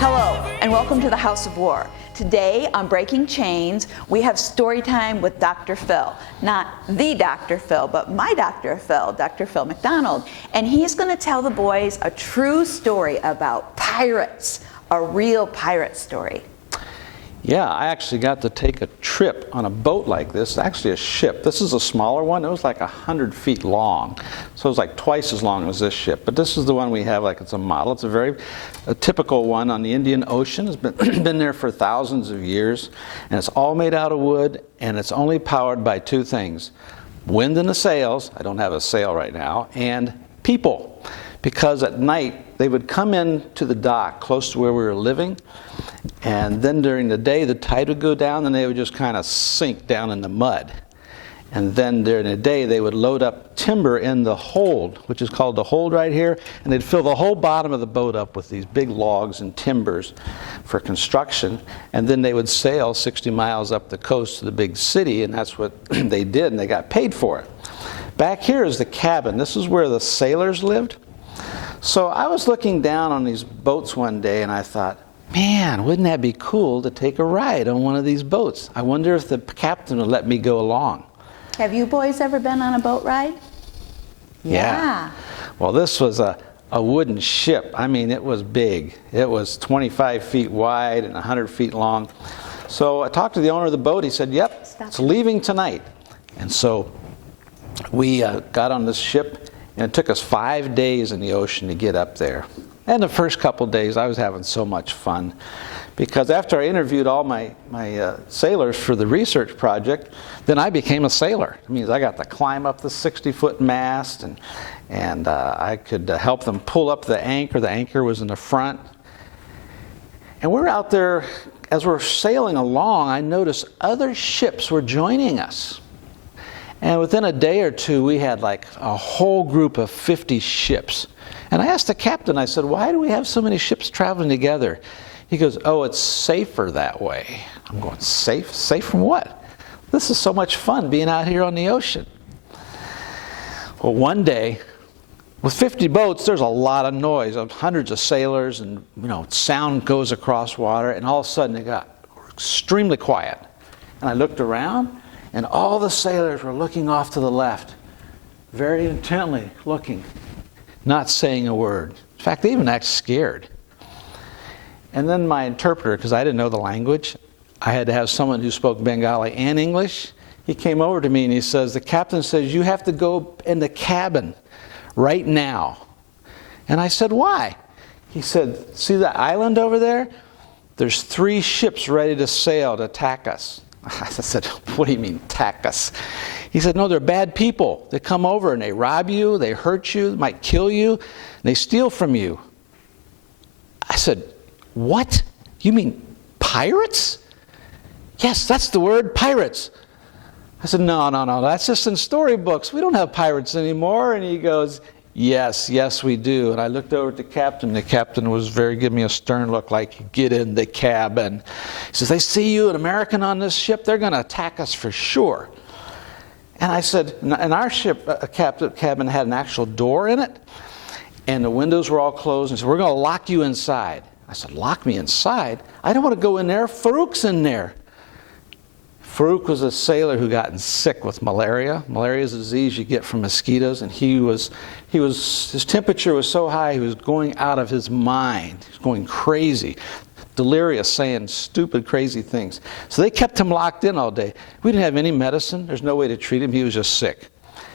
Hello, and welcome to the House of War. Today on Breaking Chains, we have story time with Dr. Phil. Not the Dr. Phil, but my Dr. Phil, Dr. Phil McDonald. And he's going to tell the boys a true story about pirates, a real pirate story. Yeah, I actually got to take a trip on a boat like this, actually a ship. This is a smaller one. It was like 100 feet long, so it was like twice as long as this ship. But this is the one we have, like it's a model. It's a typical one on the Indian Ocean. It's been there for thousands of years, and it's all made out of wood, and it's only powered by two things: wind in the sails, I don't have a sail right now, and people. Because at night, they would come in to the dock close to where we were living, and then during the day, the tide would go down, and they would just kind of sink down in the mud. And then during the day, they would load up timber in the hold, which is called the hold right here, and they'd fill the whole bottom of the boat up with these big logs and timbers for construction, and then they would sail 60 miles up the coast to the big city, and that's what they did, and they got paid for it. Back here is the cabin. This is where the sailors lived. So I was looking down on these boats one day, and I thought, man, wouldn't that be cool to take a ride on one of these boats? I wonder if the captain would let me go along. Have you boys ever been on a boat ride? Yeah. Well, this was a wooden ship. I mean, it was big. It was 25 feet wide and 100 feet long. So I talked to the owner of the boat. He said, yep, it's leaving tonight. And so we got on this ship, and it took us 5 days in the ocean to get up there. And the first couple days, I was having so much fun, because after I interviewed all my sailors for the research project, then I became a sailor. It means I got to climb up the 60-foot mast, and I could help them pull up the anchor. The anchor was in the front. And we're out there, as we're sailing along, I noticed other ships were joining us. And within a day or two, we had like a whole group of 50 ships. And I asked the captain, I said, why do we have so many ships traveling together? He goes, oh, it's safer that way. I'm going, safe? Safe from what? This is so much fun being out here on the ocean. Well, one day, with 50 boats, there's a lot of noise. Hundreds of sailors, and sound goes across water, and all of a sudden it got extremely quiet. And I looked around, and all the sailors were looking off to the left, very intently looking, not saying a word. In fact, they even acted scared. And then my interpreter, because I didn't know the language, I had to have someone who spoke Bengali and English. He came over to me and he says, the captain says, you have to go in the cabin right now. And I said, why? He said, see that island over there? There's 3 ships ready to sail to attack us. I said, what do you mean, attack us? He said, no, they're bad people. They come over and they rob you, they hurt you, might kill you, and they steal from you. I said, what? You mean pirates? Yes, that's the word, pirates. I said, no, that's just in storybooks. We don't have pirates anymore. And he goes, yes, we do. And I looked over at the captain. The captain was giving me a stern look like, get in the cabin. He says, they see you, an American on this ship, they're going to attack us for sure. And I said, and our ship, cabin had an actual door in it, and the windows were all closed, and he said, we're going to lock you inside. I said, lock me inside? I don't want to go in there. Farouk's in there. Farouk was a sailor who got sick with malaria. Malaria is a disease you get from mosquitoes, and his temperature was so high he was going out of his mind. He was going crazy, delirious, saying stupid, crazy things. So they kept him locked in all day. We didn't have any medicine. There's no way to treat him. He was just sick.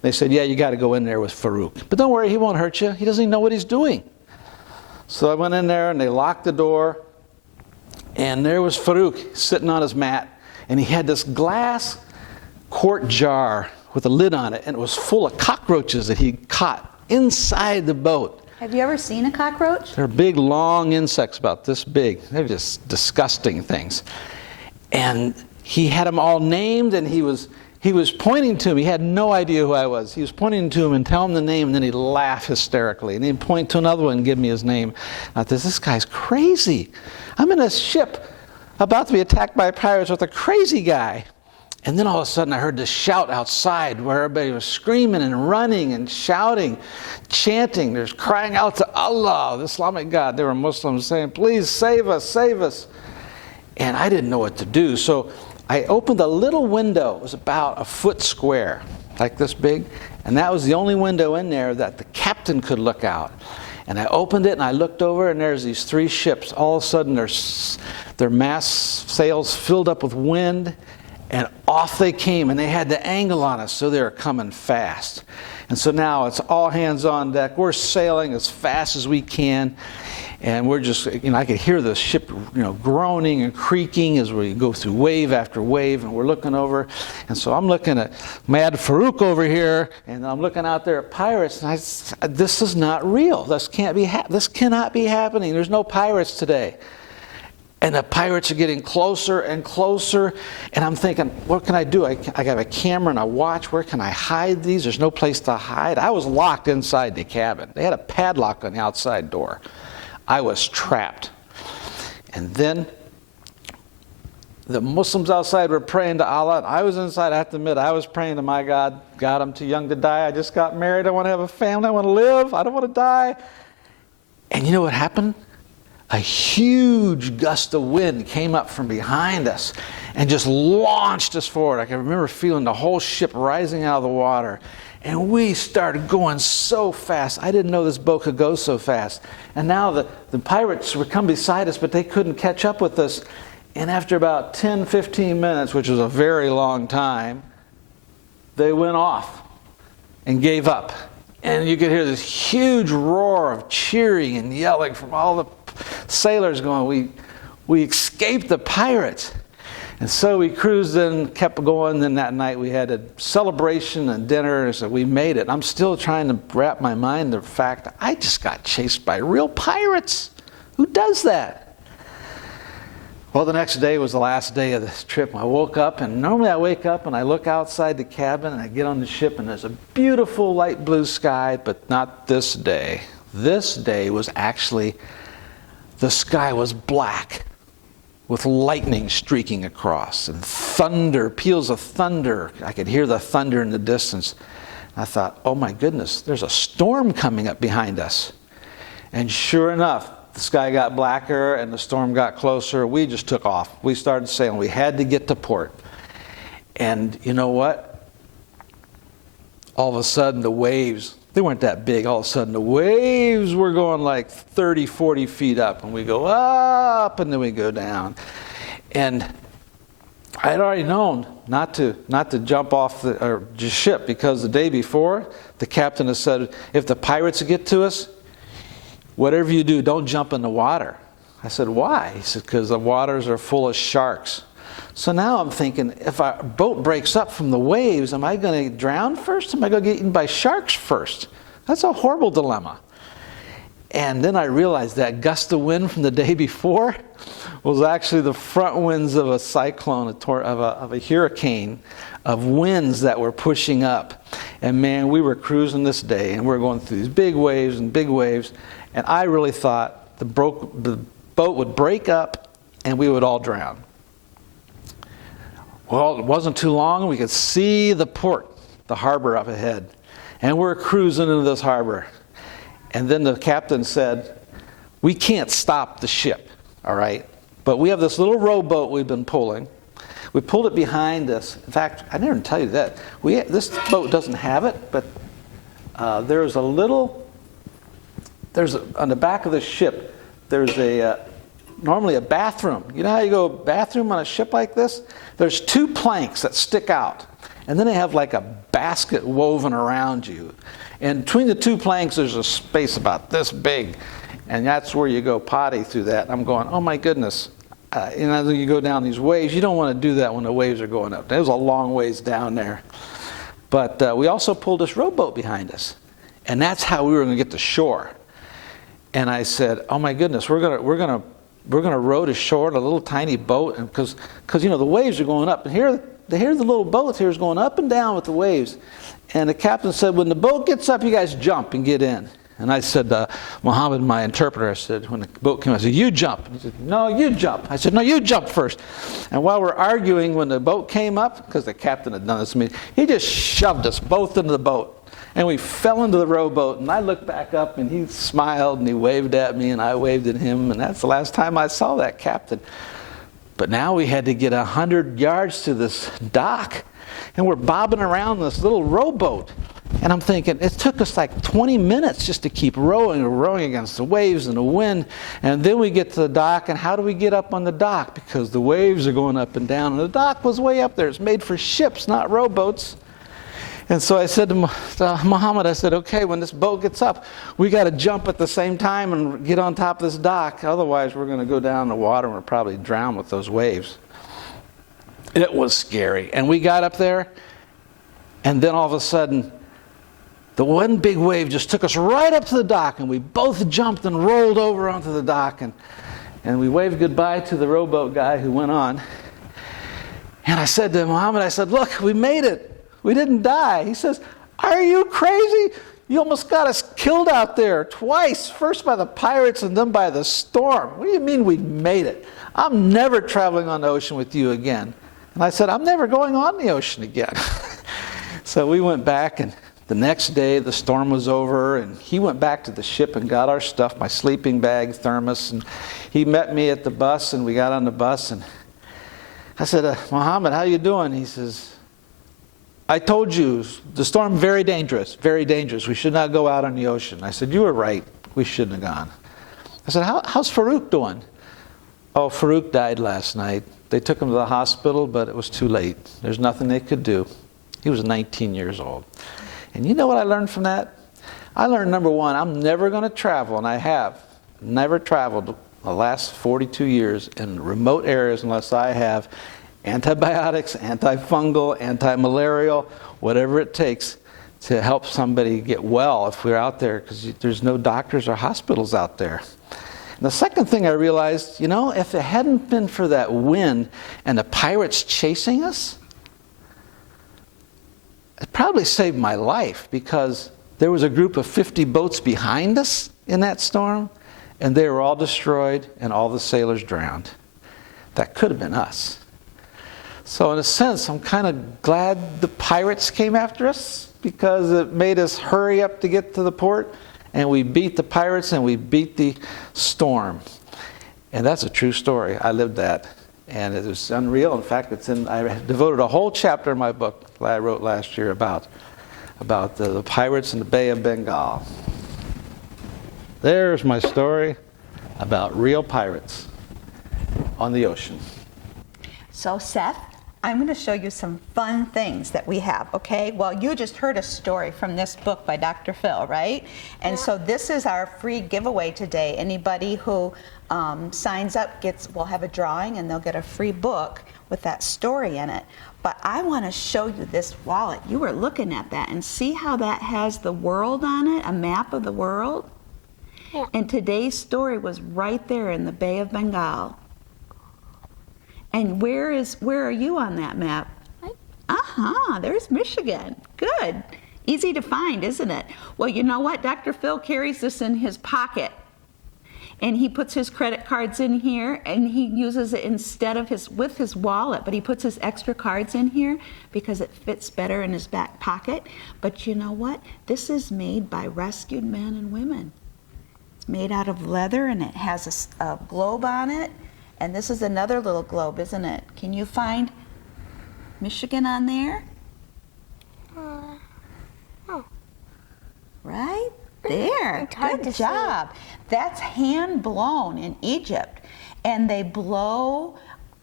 They said, yeah, you got to go in there with Farouk. But don't worry, he won't hurt you. He doesn't even know what he's doing. So I went in there, and they locked the door, and there was Farouk sitting on his mat. And he had this glass quart jar with a lid on it, and it was full of cockroaches that he caught inside the boat. Have you ever seen a cockroach? They're big, long insects about this big. They're just disgusting things. And he had them all named, and he was pointing to him. He had no idea who I was. He was pointing to him and telling him the name, and then he'd laugh hysterically. And he'd point to another one and give me his name. I thought, this guy's crazy. I'm in a ship about to be attacked by pirates with a crazy guy. And then all of a sudden I heard this shout outside where everybody was screaming and running and shouting, chanting. There's crying out to Allah, the Islamic God. They were Muslims saying, please save us, save us. And I didn't know what to do. So I opened a little window. It was about a foot square, like this big. And that was the only window in there that the captain could look out. And I opened it and I looked over, and there's these 3 ships. All of a sudden their mast sails filled up with wind, and off they came, and they had the angle on us, so they were coming fast. And so now it's all hands on deck. We're sailing as fast as we can, and we're just, I could hear the ship, groaning and creaking as we go through wave after wave, and we're looking over. And so I'm looking at Mad Farouk over here, and I'm looking out there at pirates, and this is not real. This cannot be happening. There's no pirates today. And the pirates are getting closer and closer. And I'm thinking, what can I do? I got a camera and a watch. Where can I hide these? There's no place to hide. I was locked inside the cabin. They had a padlock on the outside door. I was trapped. And then the Muslims outside were praying to Allah. And I was inside. I have to admit, I was praying to my God. God, I'm too young to die. I just got married. I want to have a family. I want to live. I don't want to die. And you know what happened? A huge gust of wind came up from behind us and just launched us forward. I can remember feeling the whole ship rising out of the water. And we started going so fast. I didn't know this boat could go so fast. And now the pirates would come beside us, but they couldn't catch up with us. And after about 10, 15 minutes, which was a very long time, they went off and gave up. And you could hear this huge roar of cheering and yelling from all the sailors going, we escaped the pirates. And so we cruised and kept going. Then that night we had a celebration and dinner. So we made it. I'm still trying to wrap my mind the fact I just got chased by real pirates. Who does that? Well, the next day was the last day of this trip. I woke up, and normally I wake up and I look outside the cabin and I get on the ship, and there's a beautiful light blue sky, but not this day. This day was actually, the sky was black with lightning streaking across and thunder, peals of thunder. I could hear the thunder in the distance. I thought, oh my goodness, there's a storm coming up behind us. And sure enough, the sky got blacker and the storm got closer. We just took off. We started sailing. We had to get to port. And you know what? All of a sudden the waves, they weren't that big. All of a sudden the waves were going like 30, 40 feet up. And we go up and then we go down. And I had already known not to jump off the ship, because the day before the captain had said, if the pirates get to us, whatever you do, don't jump in the water. I said, why? He said, because the waters are full of sharks. So now I'm thinking, if our boat breaks up from the waves, am I going to drown first? Am I going to get eaten by sharks first? That's a horrible dilemma. And then I realized that gust of wind from the day before was actually the front winds of a cyclone, of a hurricane, of winds that were pushing up. And man, we were cruising this day, and we were going through these big waves and big waves. And I really thought the boat would break up and we would all drown. Well, it wasn't too long. We could see the port, the harbor up ahead. And we're cruising into this harbor. And then the captain said, we can't stop the ship, all right? But we have this little rowboat we've been pulling. We pulled it behind us. In fact, I didn't tell you that. This boat doesn't have it, but on the back of the ship, there's normally a bathroom. You know how you go bathroom on a ship like this? There's 2 planks that stick out. And then they have like a basket woven around you. And between the 2 planks, there's a space about this big. And that's where you go potty through that. And I'm going, oh my goodness. You go down these waves. You don't want to do that when the waves are going up. There's a long ways down there. But we also pulled this rowboat behind us. And that's how we were going to get to shore. And I said, oh my goodness, we're gonna row to shore in a little tiny boat, and because the waves are going up, and here the little boat here is going up and down with the waves. And the captain said, when the boat gets up, you guys jump and get in. And I said, Muhammad, my interpreter, I said, when the boat came, I said, you jump. And he said, no, you jump. I said, no, you jump first. And while we're arguing, when the boat came up, because the captain had done this to me, he just shoved us both into the boat. And we fell into the rowboat, and I looked back up, and he smiled, and he waved at me, and I waved at him, and that's the last time I saw that captain. But now we had to get 100 yards to this dock, and we're bobbing around this little rowboat. And I'm thinking, it took us like 20 minutes just to keep rowing and rowing against the waves and the wind. And then we get to the dock, and how do we get up on the dock? Because the waves are going up and down, and the dock was way up there. It's made for ships, not rowboats. And so I said to Muhammad, I said, okay, when this boat gets up, we got to jump at the same time and get on top of this dock. Otherwise, we're going to go down in the water and we'll probably drown with those waves. It was scary. And we got up there, and then all of a sudden, the one big wave just took us right up to the dock, and we both jumped and rolled over onto the dock, and we waved goodbye to the rowboat guy who went on. And I said to Muhammad, I said, look, we made it. We didn't die. He says, are you crazy? You almost got us killed out there twice, first by the pirates and then by the storm. What do you mean we made it? I'm never traveling on the ocean with you again. And I said, I'm never going on the ocean again. So we went back, and the next day, the storm was over, and he went back to the ship and got our stuff, my sleeping bag, thermos, and he met me at the bus, and we got on the bus, and I said, Muhammad, how you doing? He says, I told you, the storm very dangerous, very dangerous. We should not go out on the ocean. I said, you were right. We shouldn't have gone. I said, how's Farouk doing? Oh, Farouk died last night. They took him to the hospital, but it was too late. There's nothing they could do. He was 19 years old. And you know what I learned from that? I learned, number one, I'm never going to travel, and I have never traveled the last 42 years in remote areas unless I have antibiotics, antifungal, anti-malarial, whatever it takes to help somebody get well if we're out there, because there's no doctors or hospitals out there. And the second thing I realized, you know, if it hadn't been for that wind and the pirates chasing us, it probably saved my life, because there was a group of 50 boats behind us in that storm, and they were all destroyed and all the sailors drowned. That could have been us. So in a sense, I'm kind of glad the pirates came after us, because it made us hurry up to get to the port, and we beat the pirates and we beat the storm. And that's a true story. I lived that. And it was unreal. In fact, I devoted a whole chapter in my book that I wrote last year about the pirates in the Bay of Bengal. There's my story about real pirates on the ocean. So Seth, I'm going to show you some fun things that we have, okay? Well, you just heard a story from this book by Dr. Phil, right? And so this is our free giveaway today. Anybody who signs up will have a drawing, and they'll get a free book with that story in it. But I want to show you this wallet. You were looking at that, and see how that has the world on it, a map of the world? Yeah. And today's story was right there in the Bay of Bengal. And where are you on that map? There's Michigan. Good. Easy to find, isn't it? Well, you know what? Dr. Phil carries this in his pocket. And he puts his credit cards in here, and he uses it instead of with his wallet, but he puts his extra cards in here because it fits better in his back pocket. But you know what? This is made by rescued men and women. It's made out of leather, and it has a globe on it. And this is another little globe, isn't it? Can you find Michigan on there? Right? There. Good job. That's hand blown in Egypt. And they blow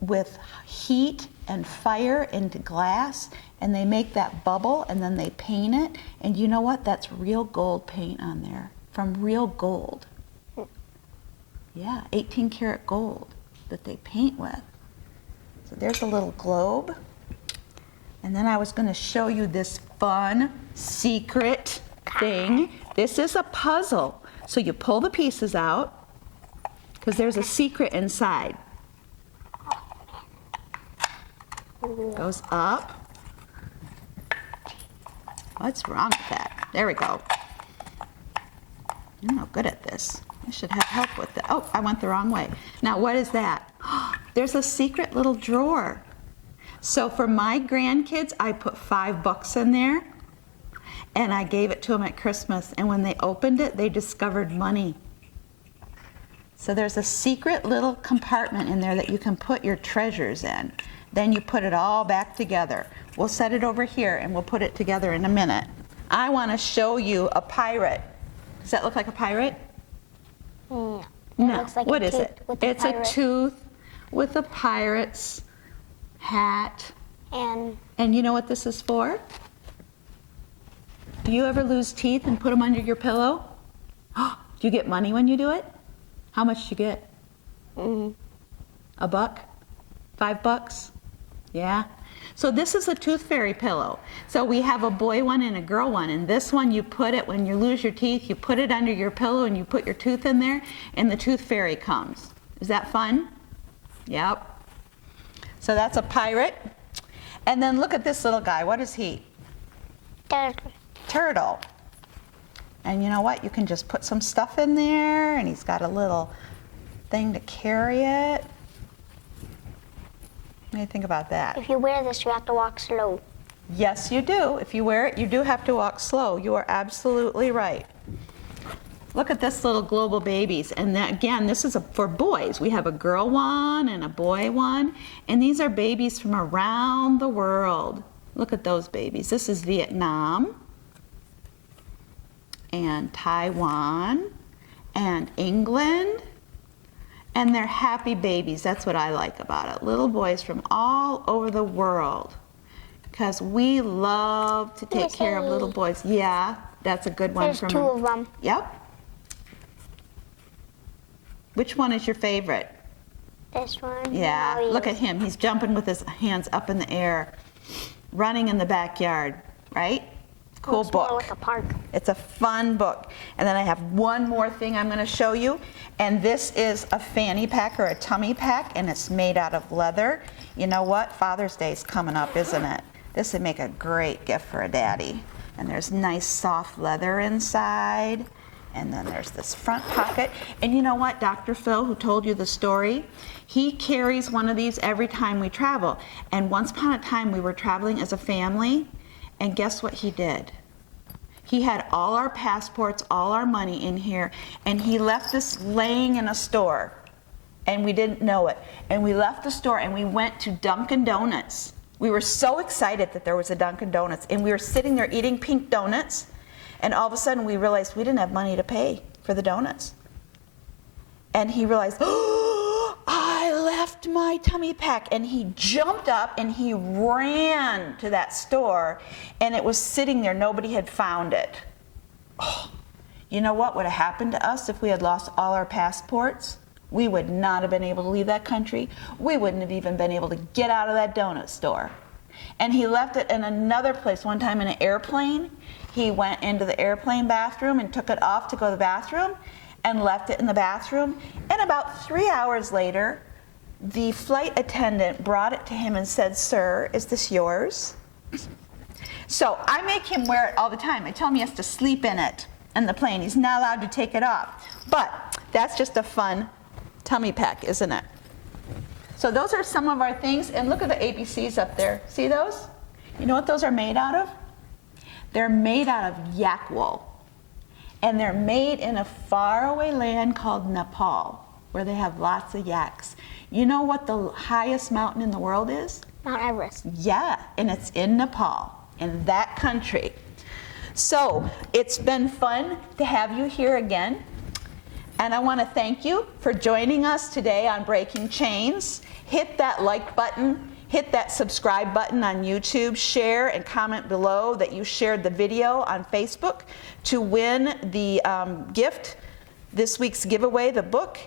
with heat and fire into glass, and they make that bubble, and then they paint it. And you know what? That's real gold paint on there, from real gold. Yeah, 18 karat gold that they paint with. So there's a little globe. And then I was going to show you this fun secret thing. This is a puzzle. So you pull the pieces out, because there's a secret inside. Goes up. What's wrong with that? There we go. I'm not good at this. I should have help with it. Oh, I went the wrong way. Now, what is that? There's a secret little drawer. So for my grandkids, I put $5 in there, and I gave it to them at Christmas. And when they opened it, they discovered money. So there's a secret little compartment in there that you can put your treasures in. Then you put it all back together. We'll set it over here, and we'll put it together in a minute. I want to show you a pirate. Does that look like a pirate? No. No. Looks like What a is tooth it? with a It's a pirate. tooth with a pirate's hat. And And you know what this is for? Do you ever lose teeth and put them under your pillow? Do you get money when you do it? How much do you get? $1? $5? Yeah. So this is a tooth fairy pillow. So we have a boy one and a girl one. And this one, you put it, when you lose your teeth, you put it under your pillow and you put your tooth in there, and the tooth fairy comes. Is that fun? Yep. So that's a pirate. And then look at this little guy. What is he? Turtle. And you know what? You can just put some stuff in there, and he's got a little thing to carry it. What do you think about that? if you wear this, you have to walk slow. Yes, you do. If you wear it, you do have to walk slow. You are absolutely right. Look at this little global babies. And that, again, this is for boys. We have a girl one and a boy one. And these are babies from around the world. Look at those babies. This is Vietnam and Taiwan and England. And they're happy babies. That's what I like about it. Little boys from all over the world. Because we love to take care of little boys. Yeah, that's a good one. There's two of them. Yep. Which one is your favorite? This one. Yeah, and look these. at him. He's jumping with his hands up in the air, running in the backyard, right? Cool Looks more book. like a park. It's a fun book. And then I have one more thing I'm going to show you. And this is a fanny pack or a tummy pack, and it's made out of leather. You know what? Father's Day is coming up, isn't it? This would make a great gift for a daddy. And there's nice soft leather inside. And then there's this front pocket. And you know what? Dr. Phil, who told you the story, he carries one of these every time we travel. And once upon a time, we were traveling as a family, and guess what he did? He had all our passports, all our money in here, and he left this laying in a store, and we didn't know it. And we left the store, and we went to Dunkin' Donuts. We were so excited that there was a Dunkin' Donuts, and we were sitting there eating pink donuts, and all of a sudden we realized we didn't have money to pay for the donuts. And he realized, oh, I left my tummy pack. And he jumped up and he ran to that store, and it was sitting there. Nobody had found it. Oh, you know what would have happened to us if we had lost all our passports? We would not have been able to leave that country. We wouldn't have even been able to get out of that donut store. And he left it in another place. One time in an airplane, he went into the airplane bathroom and took it off to go to the bathroom and left it in the bathroom. And about 3 hours later, the flight attendant brought it to him and said, "Sir, is this yours?" So I make him wear it all the time. I tell him he has to sleep in it in the plane. He's not allowed to take it off. But that's just a fun tummy pack, isn't it? So those are some of our things. And look at the ABCs up there. See those? You know what those are made out of? They're made out of yak wool. And they're made in a faraway land called Nepal, where they have lots of yaks. You know what the highest mountain in the world is? Mount Everest. Yeah, and it's in Nepal, in that country. So it's been fun to have you here again. And I want to thank you for joining us today on Breaking Chains. Hit that like button, hit that subscribe button on YouTube, share and comment below that you shared the video on Facebook to win the gift, this week's giveaway, the book,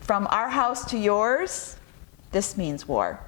From Our House to Yours. This means war.